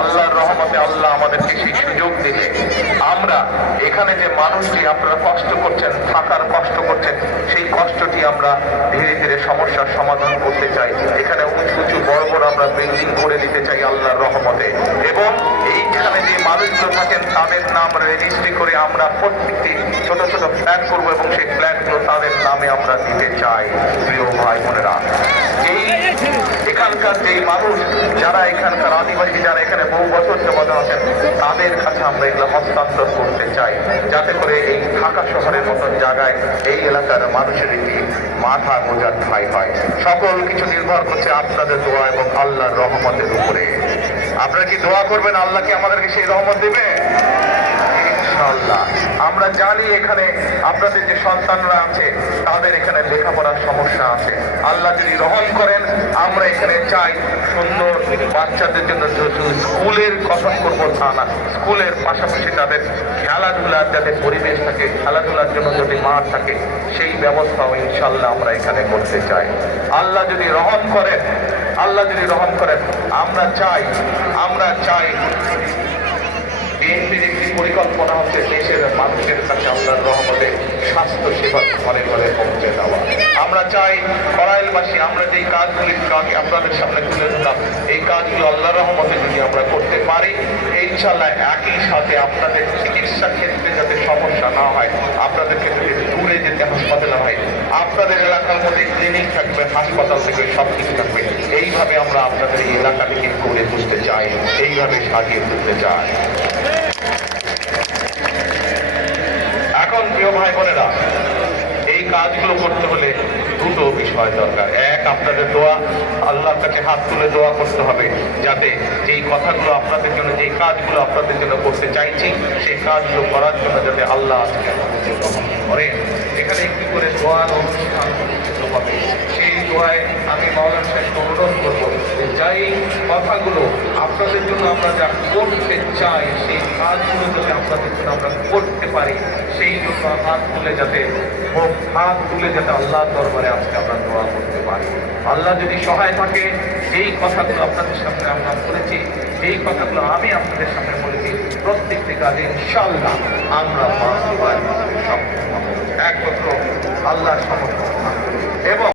আল্লাহর রহমতে আল্লাহ আমাদেরকে সেই সুযোগ দিলে আমরা এখানে যে মানুষটি আপনারা কষ্ট করছেন, থাকার কষ্ট করছেন, সেই কষ্টটি আমরা ধীরে ধীরে সমস্যার সমাধান করতে চাই। এখানে উঁচু উঁচু বড় বড় আমরা বিল্ডিং করে নিতে চাই আল্লাহর রহমতে, এবং এইখানে যে মানুষগুলো থাকেন তাদের নাম রেজিস্ট্রি করে আমরা প্রত্যেকটি ছোট ছোট ফ্ল্যাট করবো এবং সেই ফ্ল্যাটগুলো তাদের নামে আমরা দিতে চাই। প্রিয় ভাই বোনেরা, এই এখানকার যে মানুষ যারা এখানকার আদিবাসী যারা এখানে বহু বছর যাবত আছেন তাদের কাছে আমরা এগুলো হস্তান্তর করতে চাই, যাতে করে এই ঢাকা শহরের মতন জায়গায় এই এলাকার মানুষের একটি মাথা গোজার ঠাঁই হয়। সকল কিছু নির্ভর করছে আপনাদের দোয়া এবং আল্লাহর রহমতের উপরে। আপনারা কি দোয়া করবেন আল্লাহ কি আমাদেরকে সেই রহমত দেবে? ইনশাআল্লাহ। আমরা জানি এখানে আপনাদের যে সন্তানরা আছে তাদের এখানে লেখাপড়ার সমস্যা আছে। আল্লাহ যদি রহম করেন আমরা এখানে চাই সুন্দর বাচ্চাদের জন্য শুধু স্কুলের গঠন করবো তা না, স্কুলের পাশাপাশি তাদের খেলাধুলার যাতে পরিবেশ থাকে, খেলাধুলার জন্য যদি মাঠ থাকে, সেই ব্যবস্থাও ইনশাআল্লাহ আমরা এখানে করতে চাই। আল্লাহ যদি রহম করেন, আল্লাহ যদি রহম করেন আমরা চাই বিএনপির একটি পরিকল্পনা হচ্ছে দেশের মানুষের কাছে আল্লাহর রহমতে স্বাস্থ্য সেবা ঘরে ঘরে পৌঁছে দেওয়া। আমরা চাই করাইলবাসী আমরা যেই কাজগুলি আপনাদের সামনে তুলে ধরলাম এই কাজগুলো আল্লাহর রহমতে যদি আমরা করতে পারি ইনশাআল্লাহ একই সাথে আপনাদের চিকিৎসা ক্ষেত্রে যাতে সমস্যা না হয়, আপনাদেরকে যদি দূরে যেতে হাসপাতালে হয়, আপনাদের এলাকার মধ্যে ক্লিনিক থাকবে, হাসপাতাল থেকে সব কিছু থাকবে। এইভাবে আমরা আপনাদের এই এলাকাটিকে গড়ে তুলতে চাই, এইভাবে সাজিয়ে তুলতে চাই। এখন প্রিয় ভাই বোনেরা, এই কাজগুলো করতে হলে দুটো বিষয় দরকার। এক, আপনাদের দোয়া, আল্লাহর কাছে হাত তুলে দোয়া করতে হবে যাতে যেই কথাগুলো আপনাদের জন্য, যেই কাজগুলো আপনাদের জন্য করতে চাইছি সেই কাজগুলো করার জন্য যাতে আল্লাহ আজকে আমাদের রহম করেন। এখানে একটি করে দোয়ার অনুষ্ঠান অনুষ্ঠিত হবে। সেই দোয়ায় আমি মাওলানা সাহেবকে অনুরোধ করবো যে যাই কথাগুলো আপনাদের জন্য আমরা যা করতে চাই সেই কাজগুলো যাতে আপনাদের জন্য আমরা করতে পারি, সেই জন্য হাত তুলে যাতে আল্লাহর দরবারে আজকে আমরা দোয়া করতে পারি। আল্লাহ যদি সহায় থাকে, যেই কথাগুলো আপনাদের সামনে আমরা বলেছি, যেই কথাগুলো আমি আপনাদের সামনে বলেছি, প্রত্যেকটি কাজে ইনশাআল্লাহ আমরা বাস্তবায়ন করতে সক্ষম হব, একমাত্র আল্লাহর সমর্থন এবং